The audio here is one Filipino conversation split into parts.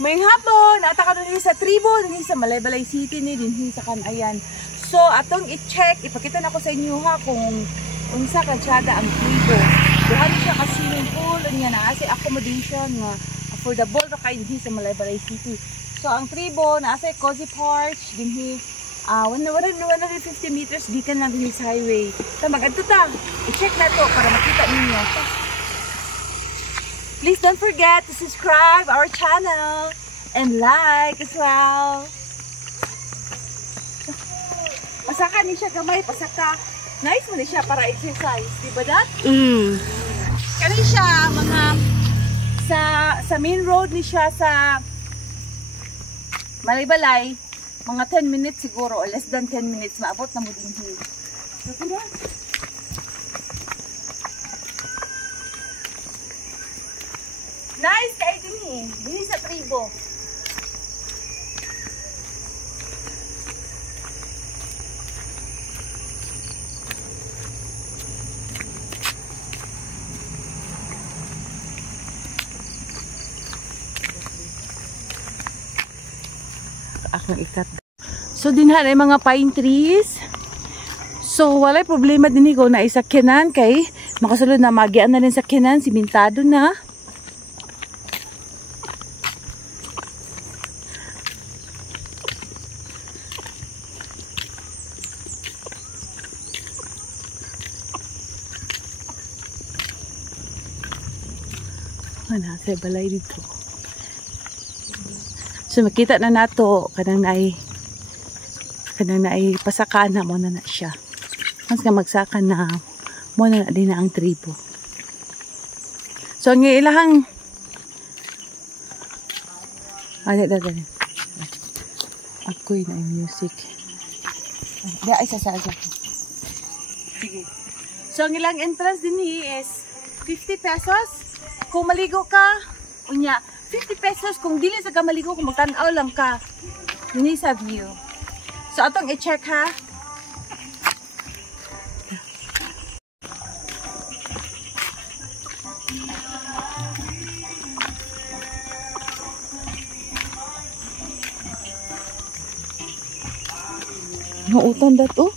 May hapon, ataka din sa tribo, din sa Malaybalay City ni din sa Canayan. So atong i-check, ipakita na ko sa inyo ha kung unsa ka tiyada ang tribo. Duhan siya ka swimming pool niya na kasi accommodation nga affordable ra kay din sa Malaybalay City. So ang tribo na sa Cozy Park din 150 meters gikan lang din sa highway. Ta magadto ta. I-check na to para makita ninyo. Please don't forget to subscribe our channel and like as well. Pasaka ni siya gamay, pasaka. Nice mo ni siya para exercise, di ba dat? Kani siya mga sa main road ni siya sa Malaybalay, mga 10 minutes siguro or less than 10 minutes maabot na mo din. So, nice kayo din Dini sa tribo. Akong ikat. So dinha ay mga pine trees. So walay problema din ko na isa kinan kay makasulod na magian na rin sa kinan, simentado na. Nasa balay dito. So makita na nato kanang naay pasakan na mo na siya. Mas ka magsakan na mo na din na ang tribo. So ang ilahang dali. Ako'y na music. Ay sa. Sige. So ang ilang entrance din is 50 pesos. Kung maligo ka, unya, 50 pesos. Kung dili sa ka maligo, kung magtanaw lang ka, yun sa view. So, atong i-check ha. Nautan dato?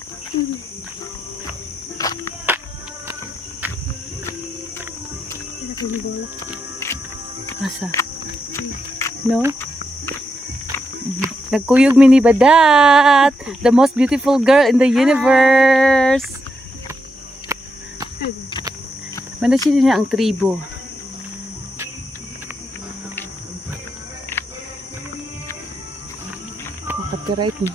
Asa? No? Nagkuyog mini Badat, the most beautiful girl in the universe. Mana siya din ang tribo. Copyright ni.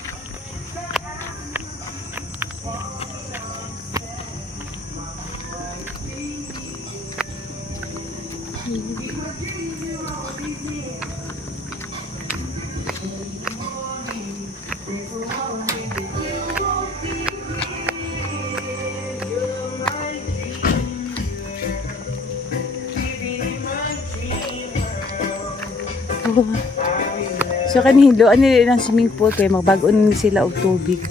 So kanihiloan nila ng swimming pool kaya magbagoon sila og tubig.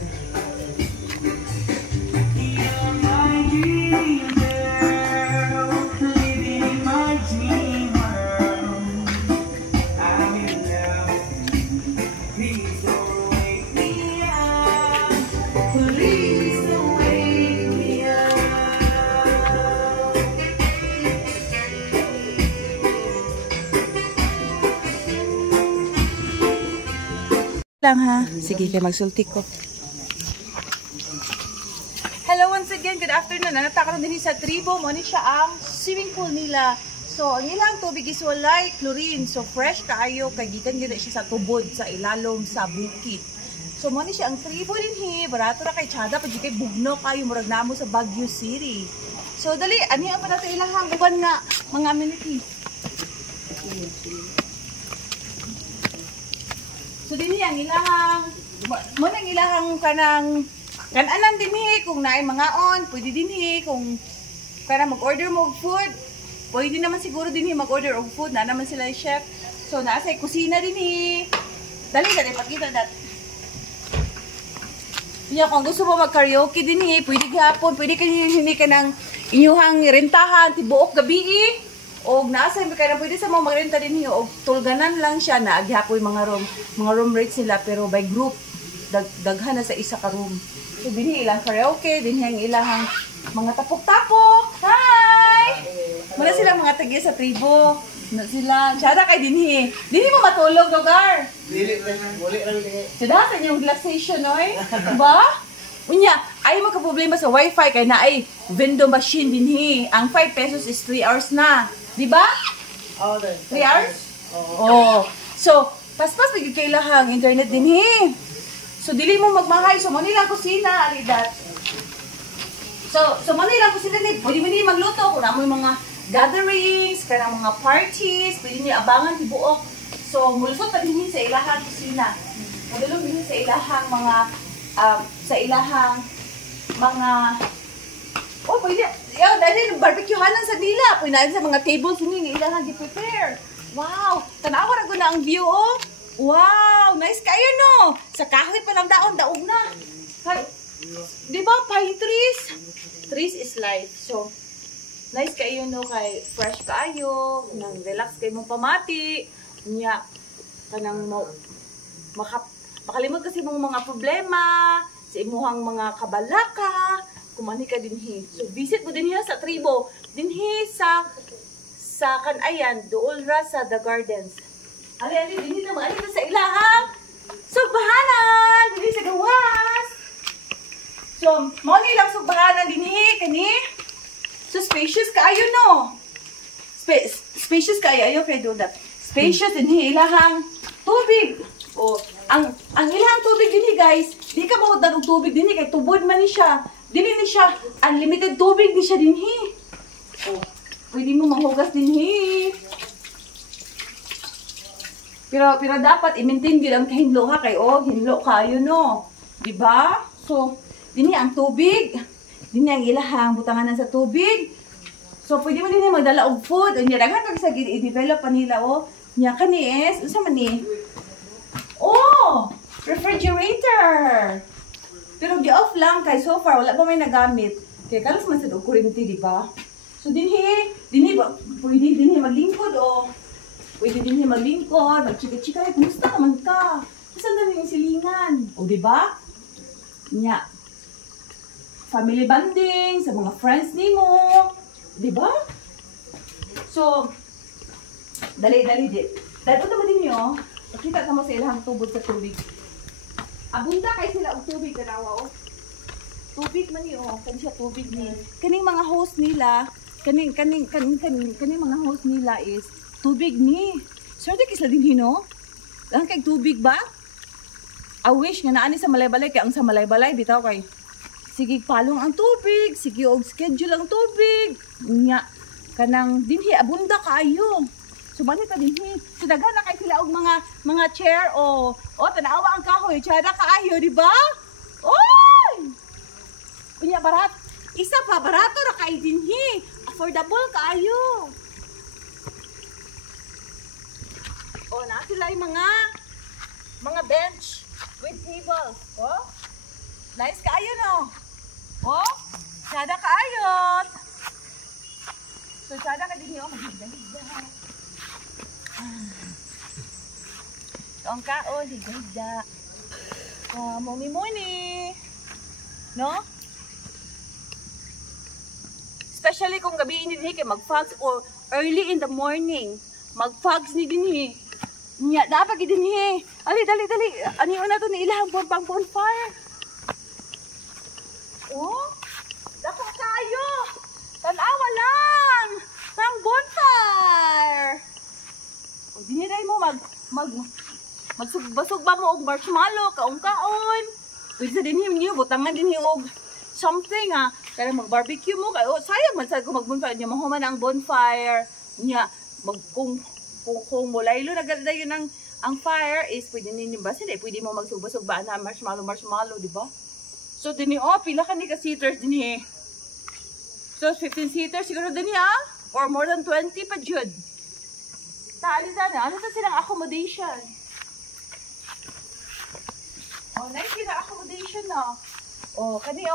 Lang ha. Sige, kaya magsulti ko. Hello once again, good afternoon. Nanataka din sa tribo mo ni siya ang swimming pool nila. So, ang ilang tubig is walay chlorine. So, fresh kaayo kay gikan gid siya sa tubod sa ilalom sa bukid. So, mo ni siya ang tribo din barato ra kay tsada pa kay bugno kayo murag namo sa Baguio City. So, dali ani ang nato ilahang uban nga mga amenities. So din yan ilahang mo nang ilahang kanang kananan din kung naay mga on, pwede din kung kana mag-order mo og food, pwede naman siguro din mag-order og food na naman sila yung chef. So naa sa kusina din Dali pakita dat. Niya kung gusto mo mag-karaoke din pwede gihapon, pwede ka hindi ka nang inyuhang rentahan tibuok gabi Og naasa mi kay na pwede sa mga magrenta din og tulganan lang siya na agyapoy mga room rates sila pero by group daghan na sa isa ka room. So dinhi ilang karaoke, dinhi ang ilahang mga tapok-tapok. Hi! Muna sila mga tagi sa tribo. Na sila. Tsada kay dinhi. Dinhi mo matulog, lugar. Dili lang dinhi. Tsada sa inyong relaxation, oy. Diba? Unya, ay mo ka problema sa wifi kay na ay vending machine dinhi. Ang 5 pesos is 3 hours na. Diba? Oh, 3 hours? Oh. So, paspas pag kailahang internet dinhi. So, dili mo magmahay. So, Manila kusina, alidat. So Manila kusina ni, pwede mo din magluto kung na mo yung mga gatherings, kanang mga parties, pwede niyo abangan tibuok. So, mulusot pa din sa ilahang kusina. Mudulong din sa ilahang mga, oh, pwede, yun, dahil barbecuehanan sa dila. Pwede na sa mga tables hindi ilahang i-prepare. Wow, tanawa na ko na ang view, oh. Wow, nice kayo, no? Sa kahoy pa lang daog na. Di ba, pine trees? Trees is life. So, nice kayo, no? Kay fresh kayo, nang relax kayo mong pamati. Nya, kanang makalimot kasi mong mga problema, sa imuhang mga kabalaka, kumani ka dinhi. So, visit mo dinhi sa tribo. Dinhi sa Kanayan, dool ra sa The Gardens. Ali, dinhi na mga sa ilahang. Sugbahanan! Dinhi sa gawas! So, mo nilang sugbahanan dinhi, kani? So, spacious kaayo, no? Spacious kaayo, ayo kay do that. Spacious dinhi ilahang tubig. O, ang ilahang tubig dinhi, guys, di ka maudan og tubig dinhi kay tubod man ni siya. Dili ni siya unlimited tubig ni siya dinhi. O, pwede mo manghugas dinhi. Pero dapat i-maintain gyud ang kahinlo ha kay hinlo kayo, no. Di ba? So, dinhi ang tubig. Dinhi ang ilahang butanganan sa tubig. So, pwede mo dinhi magdala og food. Unya daghan kag sa i-develop pa nila, oh. Nya kani is unsa man ni? Oh, refrigerator. Pero gi-off lang kay so far wala pa may nagamit. Kay kalos man sa kuryente, di ba? So dinhi ba pwede dinhi maglingkod, oh. Pwede din niya maglingkod, magchika-chika, kumusta naman ka? Saan na yung silingan? O, diba? Nya. Family bonding, sa mga friends ni mo. Diba? So, dali di. Dahil ito naman din nyo, nakita ka mo sa ilahang tubod sa tubig. Abunda kayo sila og tubig, kanawa, oh. Tubig man yun, oh. Kan siya tubig ni. Kaning mga host nila, kaning mga host nila is tubig ni. Swerte kisla din hino. Ang kay tubig ba? I wish nga naani sa malay-balay kay ang sa malay-balay bitaw kay sige palong ang tubig, sige og schedule ang tubig. Nya kanang dinhi abunda kaayo. So bani ta dinhi. So daghan na kay sila og mga chair o tanawa ang kahoy, tsada kaayo, di ba? Oy! Unya barat. Isa pa barato ra kay dinhi. Affordable kaayo. O, na sila yung mga bench with tables. Oh, nice kaayo, no? Oh, sada kaayot. So, sada ka din yung magigda-higda. So, ang kaon, higda-higda. Muni-muni. No? Especially kung gabi ni dinhi kay mag-fogs or early in the morning. Mag-fogs ni dinhi. Nya, dapat gidinhi. Ali, dali. Ani una to ni ilahang bonfire. Oh, dako kayo. Tanawa lang. Pang bonfire. O, diniray mo magsugba mo og marshmallow, kaon. Pwede sa dinhi niyo, butangan dinhi og something, ha. Kaya mag-barbecue mo. Kaya, sayang man sa kung mag-bonfire. Nya, mahuman ang bonfire. Nya, kung mulaylo naganda yun ang fire is pwede ninyo ba sila pwede mo magsugba-sugba na marshmallow, di ba? So dini pila ka ni ka seaters dinhi. So 15 seaters siguro dinhi, or more than 20 pa jud. Taali na ano sa silang accommodation. Oh, nice sila accommodation, no. Oh, kani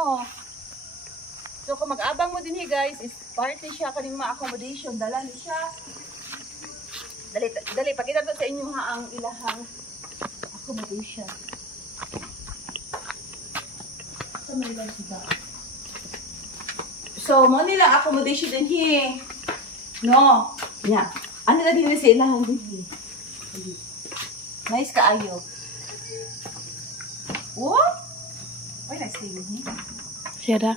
So kung mag-abang mo dinhi, guys, is part ni siya kaning mga accommodation. Dala ni siya. Dali, pakita to sa inyo ha ang ilahang accommodation. So, may lang siya. So, mo nila accommodation din here. No. Yeah. Ano na din sa ilahang din here. Nice kaayo. What? Why nice din here? Siya da.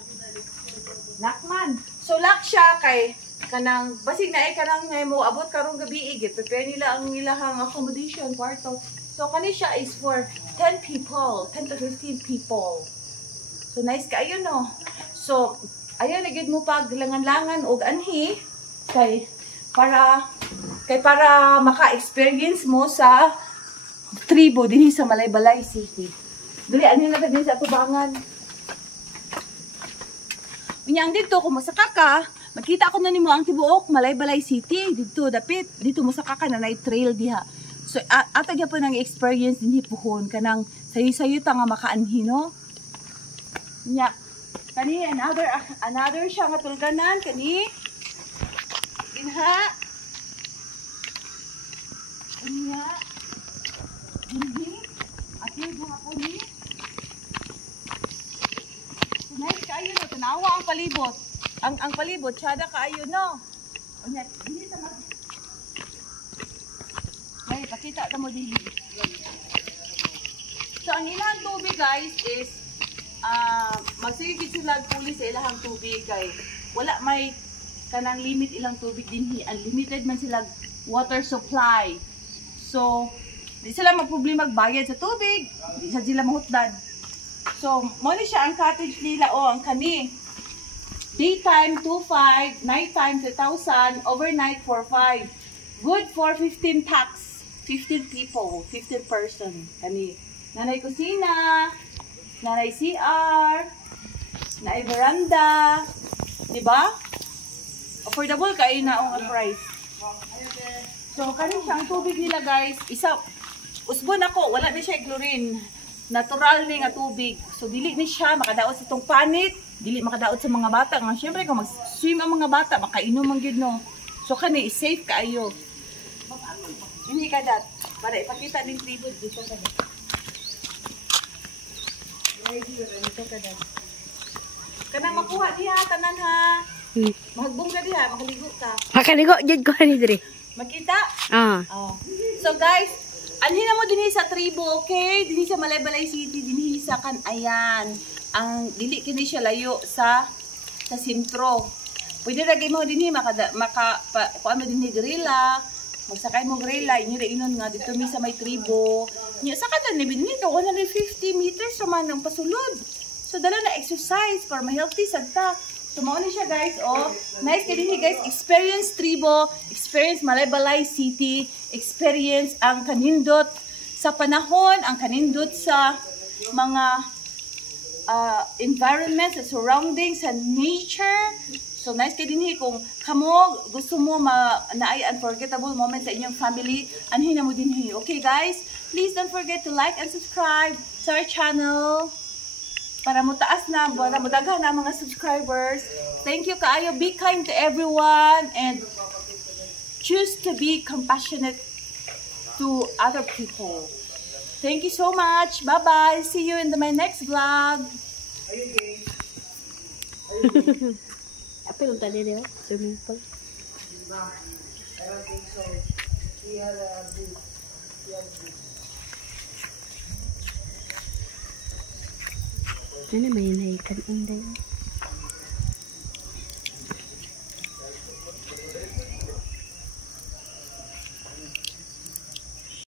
Lock man. So, lock siya kay kanang basig na ay kanang mo abot karong gabi igit. Prepare nila ang ilahang accommodation kwarto. So, kani siya is for 10 people. 10 to 15 people. So, nice kaayo no. So, ayaw na gid mo pag langan-langan og anhi kay para maka-experience mo sa tribo dinhi sa Malaybalay City. Dili ani na din sa tubangan. Unyang dito kung masaka ka, makita ko na nimo ang tibuok Malaybalay City dito dapit dito masaka ka na trail diha. So ato gyapon ang experience dinhi puhon kanang sayo-sayo ta nga makaanhi no. Nya kani another siya nga tulganan kani inha nya dinhi ati buha ko ni nice kaayo no tanawa ang palibot ang palibot sada kaayo no nya dinhi ta mag ay pakita ta mo dinhi. So ang ilang tubig guys is magsigigit sila puli sa ilahang tubig kay wala may kanang limit ilang tubig dinhi, unlimited man sila water supply. So di sila magproblema magbayad sa tubig, di sila mahutdan. So mo ni siya ang cottage nila o ang kani daytime 2,500, nighttime 2,000, overnight 4,500. Good for 15 tax, 15 people, 15 person kani. Nanay kusina, nanay CR, nanay veranda, di ba? Affordable kayo na ang price. So, kanin siya ang tubig nila guys. Isa, usbon ako, wala na siya chlorine. Natural ni nga tubig. So, dili ni siya makadaot sa itong panit, dili makadaot sa mga bata. Nga, syempre, kung mag-swim ang mga bata, makainom ang gid no. So, kani, safe kayo. Hindi ka dat. Para ipakita din tribo dito ka dat. Kanang makuha diha tanan ha. Mahagbong ka diha, makaligo ka. Makaligo jud ko ni dire. Makita? Oh. So guys, anhin na mo dinhi sa tribo, okay? Dinhi sa Malaybalay City, dinhi sa Canayan. Ang dili kini siya layo sa sentro. Pwede ra mo dinhi kuan mo dinhi gorilla. Magsakay mo gorilla, inyo ra inon nga dito mi sa may tribo. Nya sa kanan ni binhi ka 150 meters man ang pasulod. So dala na exercise para ma-healthy sad ta. So mao ni siya guys, oh. Nice kay dinhi guys, experience tribo, experience Malaybalay City, experience ang kanindot sa panahon, ang kanindot sa mga environment, sa surroundings, sa nature. So nice kay dinhi kung kamo gusto mo naay unforgettable moment sa inyong family, anhin na mo dinhi. Okay guys, please don't forget to like and subscribe to our channel para mo taas na, para mo daghan na mga subscribers. Thank you kaayo. Be kind to everyone and choose to be compassionate to other people. Thank you so much. Bye-bye. See you in my next vlog. Apa yung tali dia? Swimming pool. I don't think so. He had a boot. Ano may naikan ang dayo?